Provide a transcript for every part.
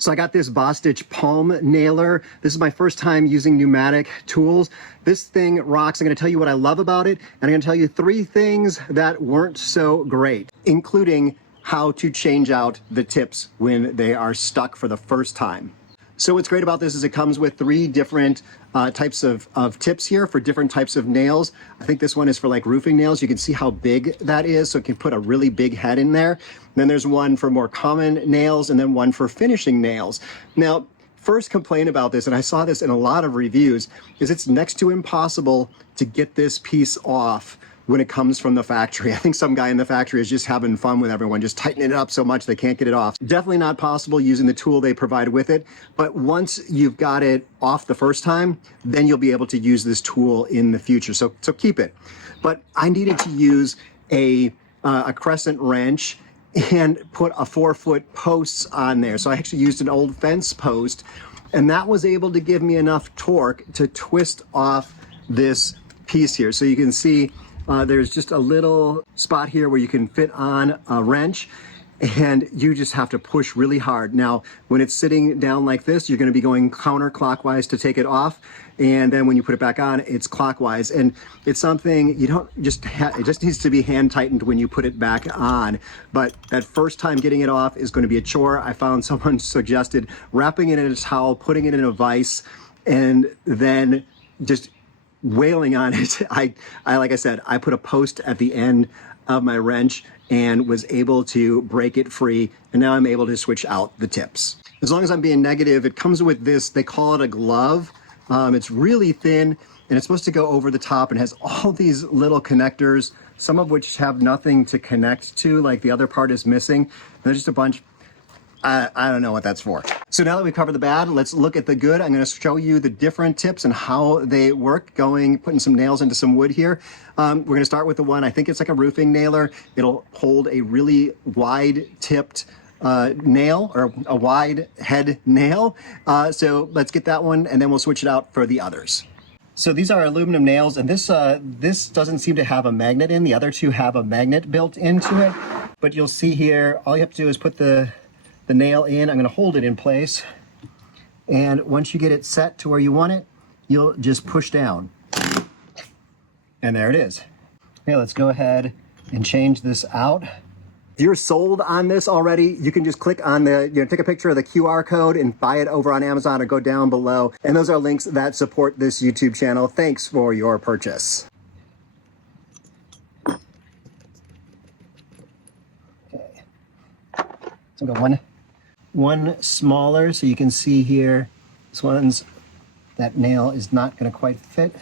So I got this Bostitch Palm Nailer. This is my first time using pneumatic tools. This thing rocks. I'm going to tell you what I love about it, and I'm going to tell you 3 things that weren't so great, including how to change out the tips when they are stuck for the first time. So what's great about this is it comes with 3 different types of tips here for different types of nails. I think this one is for like roofing nails. You can see how big that is, so it can put a really big head in there. And then there's one for more common nails, and then one for finishing nails. Now, first complaint about this, and I saw this in a lot of reviews, is it's next to impossible to get this piece off when it comes from the factory. I think some guy in the factory is just having fun with everyone, just tightening it up so much they can't get it off. Definitely not possible using the tool they provide with it, but once you've got it off the first time, then you'll be able to use this tool in the future, so keep it. But I needed to use a crescent wrench and put a 4-foot posts on there. So I actually used an old fence post, and that was able to give me enough torque to twist off this piece here. So you can see there's just a little spot here where you can fit on a wrench, and you just have to push really hard. Now, when it's sitting down like this, you're going to be going counterclockwise to take it off, and then when you put it back on, it's clockwise. And it's something you don't just it just needs to be hand tightened when you put it back on. But that first time getting it off is going to be a chore. I found someone suggested wrapping it in a towel, putting it in a vise, and then just wailing on it. I like I said, I put a post at the end of my wrench and was able to break it free, and now I'm able to switch out the tips. As long as I'm being negative, it comes with this, they call it a glove. It's really thin, and it's supposed to go over the top, and has all these little connectors, some of which have nothing to connect to, like the other part is missing. And there's just a bunch. I don't know what that's for. So now that we've covered the bad, let's look at the good. I'm going to show you the different tips and how they work, putting some nails into some wood here. We're going to start with the one, I think it's like a roofing nailer. It'll hold a really wide tipped nail, or a wide head nail. So let's get that one, and then we'll switch it out for the others. So these are aluminum nails, and this doesn't seem to have a magnet in. The other 2 have a magnet built into it. But you'll see here, all you have to do is put the nail in. I'm going to hold it in place, and once you get it set to where you want it, you'll just push down, and there it is. Okay, let's go ahead and change this out. If you're sold on this already, you can just click on take a picture of the QR code and buy it over on Amazon, or go down below, and those are links that support this YouTube channel. Thanks for your purchase. Okay, so I've got one smaller, so you can see here, that nail is not going to quite fit.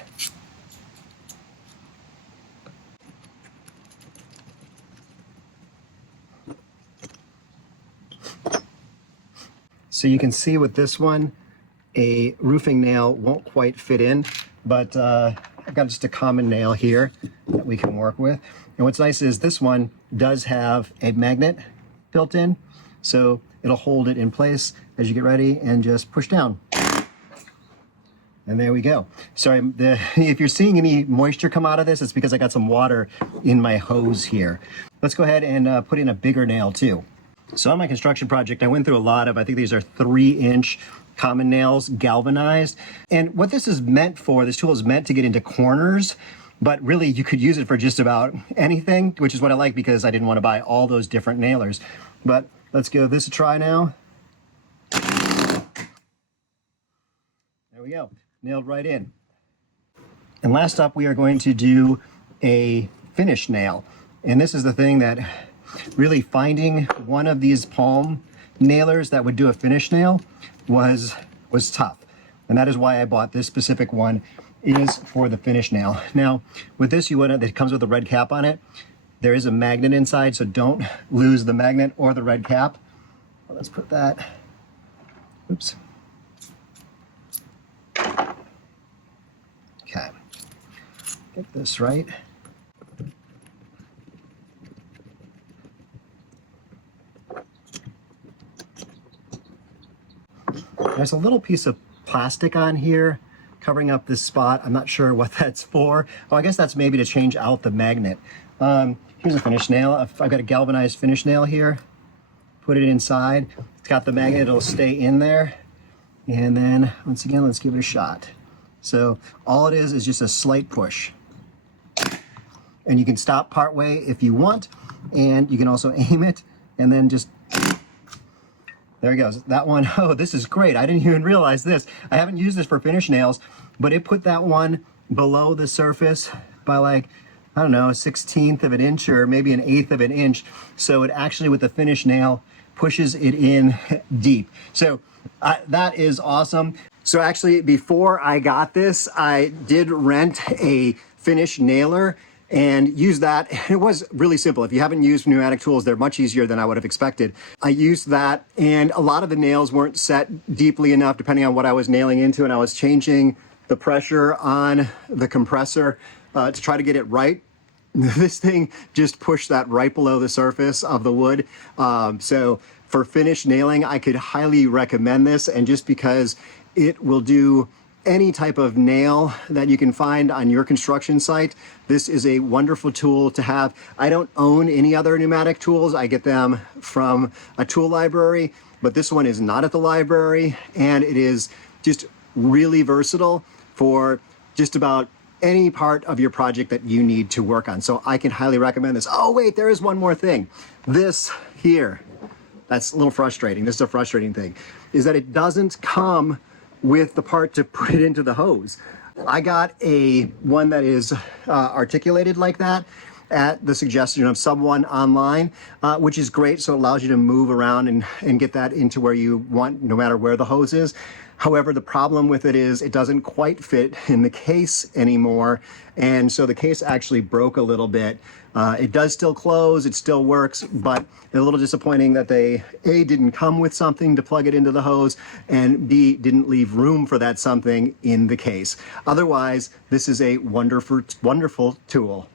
So you can see with this one, a roofing nail won't quite fit in, but I've got just a common nail here that we can work with. And what's nice is this one does have a magnet built in, so it'll hold it in place as you get ready and just push down. And there we go. Sorry, if you're seeing any moisture come out of this, it's because I got some water in my hose here. Let's go ahead and put in a bigger nail too. So on my construction project, I went through a lot of, I think these are 3-inch common nails, galvanized. And what this is meant for, this tool is meant to get into corners, but really you could use it for just about anything, which is what I like, because I didn't want to buy all those different nailers. But let's give this a try now. There we go, nailed right in. And last up, we are going to do a finish nail. And this is the thing that really, finding one of these palm nailers that would do a finish nail was tough. And that is why I bought this specific one, is for the finish nail. Now, with this, it comes with a red cap on it. There is a magnet inside, so don't lose the magnet or the red cap. Let's put that, oops. Okay, get this right. There's a little piece of plastic on here covering up this spot. I'm not sure what that's for. Oh, I guess that's maybe to change out the magnet. Here's a finish nail. I've got a galvanized finish nail here. Put it inside. It's got the magnet, it'll stay in there. And then once again, let's give it a shot. So all it is just a slight push. And you can stop partway if you want, and you can also aim it and then just, there it goes. That one, oh, this is great. I didn't even realize this. I haven't used this for finish nails, but it put that one below the surface by like, I don't know, 1/16 of an inch or maybe 1/8 of an inch. So it actually, with the finish nail, pushes it in deep. So that is awesome. So actually, before I got this, I did rent a finish nailer and use that. It was really simple. If you haven't used pneumatic tools, they're much easier than I would have expected. I used that, and a lot of the nails weren't set deeply enough depending on what I was nailing into, and I was changing the pressure on the compressor to try to get it right. This thing just pushed that right below the surface of the wood. So for finish nailing, I could highly recommend this, and just because it will do any type of nail that you can find on your construction site, this is a wonderful tool to have. I don't own any other pneumatic tools. I get them from a tool library, but this one is not at the library, and it is just really versatile for just about any part of your project that you need to work on. So I can highly recommend this. Oh wait, there is one more thing. This here, that's a little frustrating. This is a frustrating thing, is that it doesn't come with the part to put it into the hose. I got one that is articulated like that at the suggestion of someone online, which is great. So it allows you to move around and get that into where you want, no matter where the hose is. However, the problem with it is it doesn't quite fit in the case anymore. And so the case actually broke a little bit. It does still close, it still works, but it's a little disappointing that they, A, didn't come with something to plug it into the hose, and B, didn't leave room for that something in the case. Otherwise, this is a wonderful tool.